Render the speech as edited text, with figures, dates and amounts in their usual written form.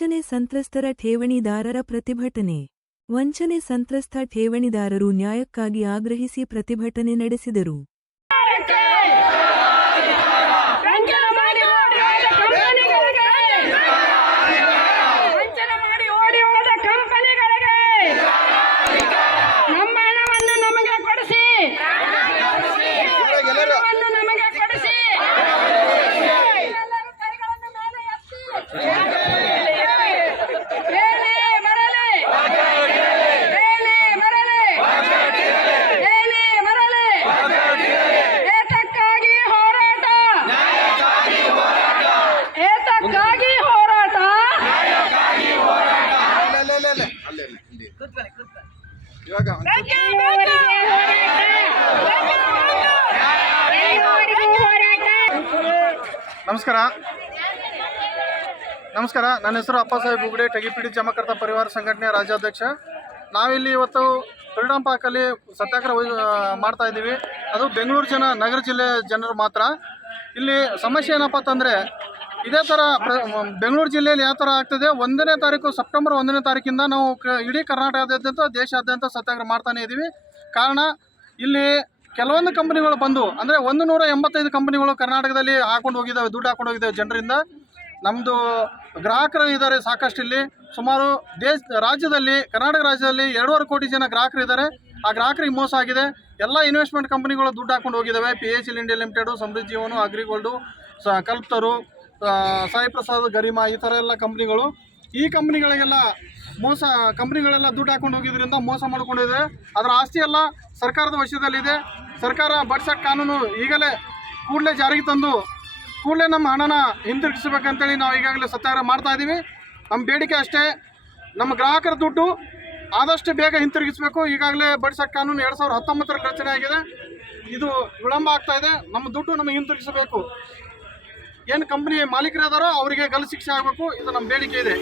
ವಂಚನೆ ಸಂತ್ರಸ್ತರ ಠೇವಣಿದಾರರ ಪ್ರತಿಭಟನೆ. ವಂಚನೆ ಸಂತ್ರಸ್ತ ಠೇವಣಿದಾರರು ನ್ಯಾಯಕ್ಕಾಗಿ ಆಗ್ರಹಿಸಿ ಪ್ರತಿಭಟನೆ ನಡೆಸಿದರು. ನಮಸ್ಕಾರ. ನನ್ನ ಹೆಸರು ಅಪ್ಪಸಾಹೇಬ್ ಬುಗ್ಡೆ, ಟಗಿಪಿಡಿ ಜಮಕರ್ತ ಪರಿವಾರ ಸಂಘಟನೆಯ ರಾಜ್ಯಾಧ್ಯಕ್ಷ. ನಾವಿಲ್ಲಿ ಇವತ್ತು ಫ್ರೀಡಂ ಪಾರ್ಕಲ್ಲಿ ಸತ್ಯಾಗ್ರಹ ಮಾಡ್ತಾ ಇದ್ದೀವಿ. ಅದು ಬೆಂಗಳೂರು ನಗರ ಜಿಲ್ಲೆ ಜನರು ಮಾತ್ರ. ಇಲ್ಲಿ ಸಮಸ್ಯೆ ಏನಪ್ಪ ಅಂತಂದರೆ, ಇದೇ ಥರ ಬೆಂಗಳೂರು ಜಿಲ್ಲೆಯಲ್ಲಿ ಯಾವ ಥರ ಆಗ್ತದೆ, 1ನೇ ತಾರೀಕು ಸೆಪ್ಟೆಂಬರ್ 1ನೇ ತಾರೀಕಿಂದ ನಾವು ಇಡೀ ಕರ್ನಾಟಕದಾದ್ಯಂತ ದೇಶಾದ್ಯಂತ ಸತ್ಯಾಗ್ರಹ ಮಾಡ್ತಾನೆ ಇದ್ದೀವಿ. ಕಾರಣ ಇಲ್ಲಿ ಕೆಲವೊಂದು ಕಂಪನಿಗಳು ಬಂದು, ಅಂದರೆ 185 ಕಂಪನಿಗಳು ಕರ್ನಾಟಕದಲ್ಲಿ ದುಡ್ಡು ಹಾಕೊಂಡು ಹೋಗಿದ್ದಾವೆ ಜನರಿಂದ. ನಮ್ಮದು ಗ್ರಾಹಕರು ಇದ್ದಾರೆ ಸಾಕಷ್ಟು. ಇಲ್ಲಿ ಸುಮಾರು ರಾಜ್ಯದಲ್ಲಿ, ಕರ್ನಾಟಕ ರಾಜ್ಯದಲ್ಲಿ 2.5 ಕೋಟಿ ಜನ ಗ್ರಾಹಕರು ಇದ್ದಾರೆ. ಆ ಗ್ರಾಹಕರಿಗೆ ಮೋಸ ಆಗಿದೆ. ಎಲ್ಲ ಇನ್ವೆಸ್ಟ್ಮೆಂಟ್ ಕಂಪನಿಗಳು ದುಡ್ಡು ಹಾಕೊಂಡು ಹೋಗಿದ್ದಾವೆ. PHL ಇಂಡಿಯಾ ಲಿಮಿಟೆಡು, ಸಮೃದ್ಧಿ ಜೀವನ, ಅಗ್ರಿಗೋಲ್ಡು, ಕಲ್ಪ್ತರು, ಸಾಯಿ ಪ್ರಸಾದ್, ಗರಿಮಾ, ಈ ಥರ ಎಲ್ಲ ಕಂಪ್ನಿಗಳು. ಈ ಕಂಪ್ನಿಗಳಿಗೆಲ್ಲ ಕಂಪ್ನಿಗಳೆಲ್ಲ ದುಡ್ಡು ಹಾಕೊಂಡು ಹೋಗಿದ್ರಿಂದ ಮೋಸ ಮಾಡ್ಕೊಂಡಿದೆ. ಅದರ ಆಸ್ತಿ ಎಲ್ಲ ಸರ್ಕಾರದ ವಶದಲ್ಲಿದೆ. ಸರ್ಕಾರ ಬಡ್ಸಟ್ ಕಾನೂನು ಕೂಡಲೇ ಜಾರಿಗೆ ತಂದು ಕೂಡಲೇ ನಮ್ಮ ಹಣನ ಹಿಂತಿರುಗಿಸ್ಬೇಕಂತೇಳಿ ನಾವು ಈಗಾಗಲೇ ಸತ್ಯಾಗ್ರಹ ಮಾಡ್ತಾ ಇದ್ದೀವಿ. ನಮ್ಮ ಬೇಡಿಕೆ ಅಷ್ಟೇ, ನಮ್ಮ ಗ್ರಾಹಕರ ದುಡ್ಡು ಆದಷ್ಟು ಬೇಗ ಹಿಂತಿರುಗಿಸಬೇಕು. ಈಗಾಗಲೇ ಬಡ್ಸಟ್ ಕಾನೂನು 2019ರಲ್ಲಿ ರಚನೆ ಆಗಿದೆ. ಇದು ವಿಳಂಬ ಆಗ್ತಾ ಇದೆ. ನಮ್ಮ ದುಡ್ಡು ನಮಗೆ ಹಿಂತಿರುಗಿಸಬೇಕು. ಏನು ಕಂಪ್ನಿ ಮಾಲೀಕರಿದ್ದಾರೋ ಅವರಿಗೆ ಗಲ್ಲು ಶಿಕ್ಷೆ ಆಗಬೇಕು. ಇದು ನಮ್ಮ ಬೇಡಿಕೆ ಇದೆ.